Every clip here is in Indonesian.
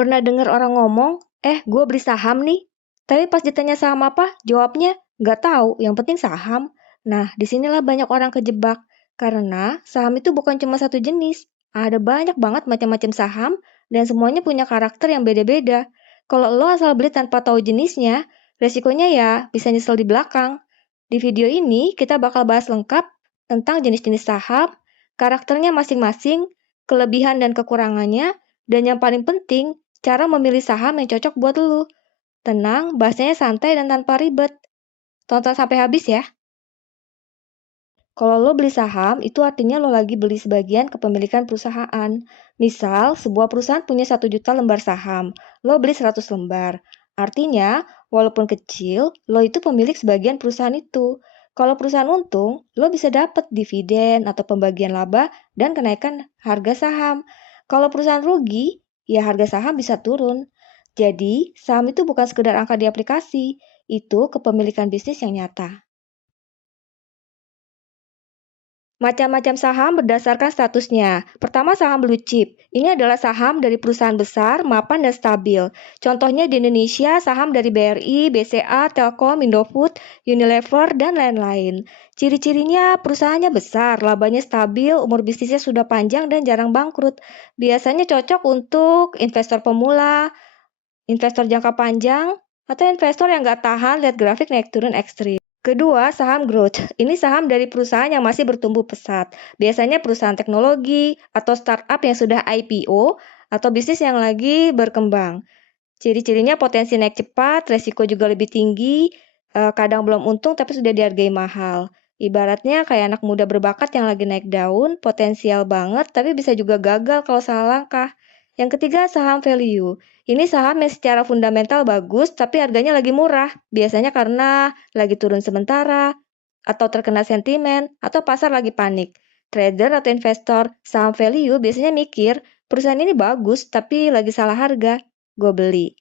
Pernah dengar orang ngomong, gue beli saham nih. Tapi pas ditanya saham apa, jawabnya, nggak tahu, yang penting saham. Nah, disinilah banyak orang kejebak. Karena saham itu bukan cuma satu jenis. Ada banyak banget macam-macam saham, dan semuanya punya karakter yang beda-beda. Kalau lo asal beli tanpa tahu jenisnya, resikonya ya bisa nyesel di belakang. Di video ini, kita bakal bahas lengkap tentang jenis-jenis saham, karakternya masing-masing, kelebihan dan kekurangannya, dan yang paling penting, cara memilih saham yang cocok buat lu. Tenang, bahasanya santai dan tanpa ribet. Tonton sampai habis ya. Kalau lo beli saham, itu artinya lo lagi beli sebagian kepemilikan perusahaan. Misal, sebuah perusahaan punya 1 juta lembar saham. Lo beli 100 lembar. Artinya, walaupun kecil, lo itu pemilik sebagian perusahaan itu. Kalau perusahaan untung, lo bisa dapat dividen atau pembagian laba dan kenaikan harga saham. Kalau perusahaan rugi, ya harga saham bisa turun. Jadi, saham itu bukan sekedar angka di aplikasi, itu kepemilikan bisnis yang nyata. Macam-macam saham berdasarkan statusnya. Pertama, saham blue chip. Ini adalah saham dari perusahaan besar, mapan, dan stabil. Contohnya di Indonesia, saham dari BRI, BCA, Telkom, Indofood, Unilever, dan lain-lain. Ciri-cirinya perusahaannya besar, labanya stabil, umur bisnisnya sudah panjang, dan jarang bangkrut. Biasanya cocok untuk investor pemula, investor jangka panjang, atau investor yang nggak tahan lihat grafik naik turun ekstrim. Kedua, saham growth. Ini saham dari perusahaan yang masih bertumbuh pesat. Biasanya perusahaan teknologi atau startup yang sudah IPO atau bisnis yang lagi berkembang. Ciri-cirinya potensi naik cepat, resiko juga lebih tinggi, kadang belum untung tapi sudah dihargai mahal. Ibaratnya kayak anak muda berbakat yang lagi naik daun, potensial banget tapi bisa juga gagal kalau salah langkah. Yang ketiga, saham value. Ini saham yang secara fundamental bagus tapi harganya lagi murah. Biasanya karena lagi turun sementara, atau terkena sentimen, atau pasar lagi panik. Trader atau investor saham value biasanya mikir, perusahaan ini bagus tapi lagi salah harga, gue beli.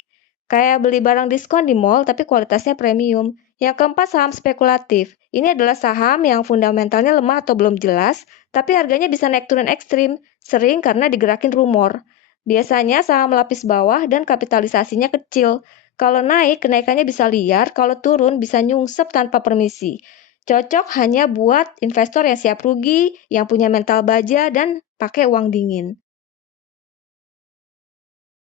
Kayak beli barang diskon di mall tapi kualitasnya premium. Yang keempat, saham spekulatif. Ini adalah saham yang fundamentalnya lemah atau belum jelas, tapi harganya bisa naik turun ekstrim, sering karena digerakin rumor. Biasanya saham lapis bawah dan kapitalisasinya kecil. Kalau naik, kenaikannya bisa liar, kalau turun bisa nyungsep tanpa permisi. Cocok hanya buat investor yang siap rugi, yang punya mental baja, dan pakai uang dingin.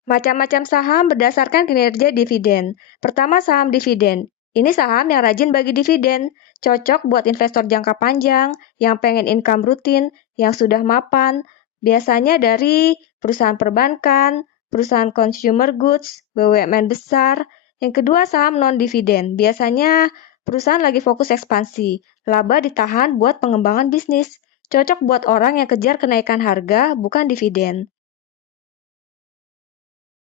Macam-macam saham berdasarkan kinerja dividen. Pertama, saham dividen. Ini saham yang rajin bagi dividen. Cocok buat investor jangka panjang, yang pengen income rutin, yang sudah mapan. Biasanya dari perusahaan perbankan, perusahaan consumer goods, BUMN besar. Yang kedua, saham non-dividen. Biasanya perusahaan lagi fokus ekspansi. Laba ditahan buat pengembangan bisnis. Cocok buat orang yang kejar kenaikan harga, bukan dividen.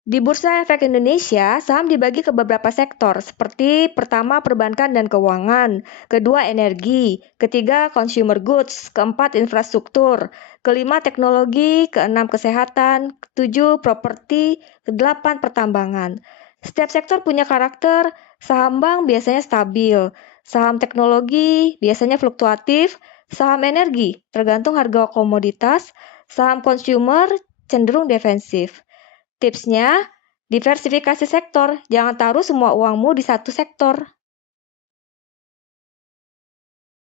Di Bursa Efek Indonesia, saham dibagi ke beberapa sektor, seperti pertama perbankan dan keuangan, kedua energi, ketiga consumer goods, keempat infrastruktur, kelima teknologi, keenam kesehatan, ketujuh properti, kedelapan pertambangan. Setiap sektor punya karakter, saham bank biasanya stabil, saham teknologi biasanya fluktuatif, saham energi tergantung harga komoditas, saham consumer cenderung defensif. Tipsnya, diversifikasi sektor. Jangan taruh semua uangmu di satu sektor.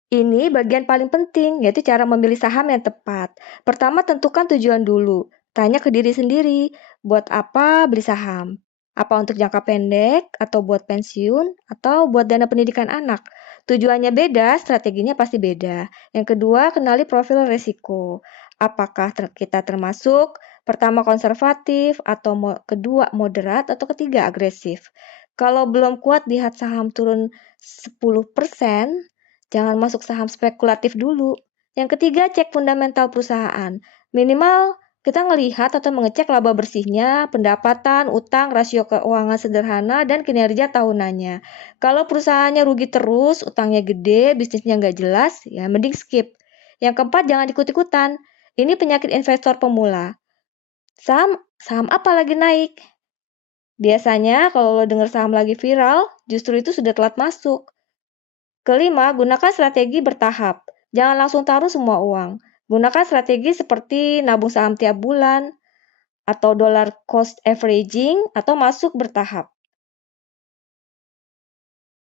Ini bagian paling penting, yaitu cara memilih saham yang tepat. Pertama, tentukan tujuan dulu. Tanya ke diri sendiri, buat apa beli saham? Apa untuk jangka pendek, atau buat pensiun, atau buat dana pendidikan anak? Tujuannya beda, strateginya pasti beda. Yang kedua, kenali profil resiko. Apakah kita termasuk pertama konservatif, atau kedua moderat, atau ketiga agresif? Kalau belum kuat lihat saham turun 10%, jangan masuk saham spekulatif dulu. Yang ketiga, cek fundamental perusahaan. Minimal kita ngelihat atau mengecek laba bersihnya, pendapatan, utang, rasio keuangan sederhana, dan kinerja tahunannya. Kalau perusahaannya rugi terus, utangnya gede, bisnisnya nggak jelas, ya mending skip. Yang keempat, jangan ikut-ikutan. Ini penyakit investor pemula. Saham apa lagi naik? Biasanya kalau lo dengar saham lagi viral, justru itu sudah telat masuk. Kelima, gunakan strategi bertahap. Jangan langsung taruh semua uang. Gunakan strategi seperti nabung saham tiap bulan, atau dollar cost averaging, atau masuk bertahap.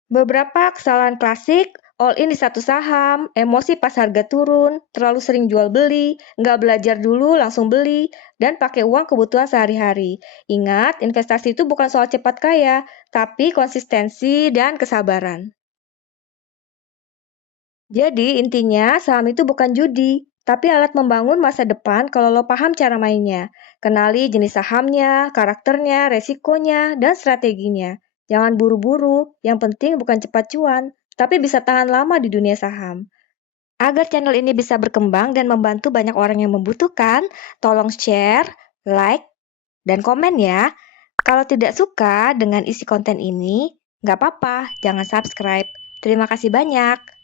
Beberapa kesalahan klasik, all in di satu saham, emosi pas harga turun, terlalu sering jual beli, nggak belajar dulu langsung beli, dan pakai uang kebutuhan sehari-hari. Ingat, investasi itu bukan soal cepat kaya, tapi konsistensi dan kesabaran. Jadi intinya saham itu bukan judi, tapi alat membangun masa depan kalau lo paham cara mainnya. Kenali jenis sahamnya, karakternya, resikonya, dan strateginya. Jangan buru-buru, yang penting bukan cepat cuan, tapi bisa tahan lama di dunia saham. Agar channel ini bisa berkembang dan membantu banyak orang yang membutuhkan, tolong share, like, dan komen ya. Kalau tidak suka dengan isi konten ini, nggak apa-apa, jangan subscribe. Terima kasih banyak.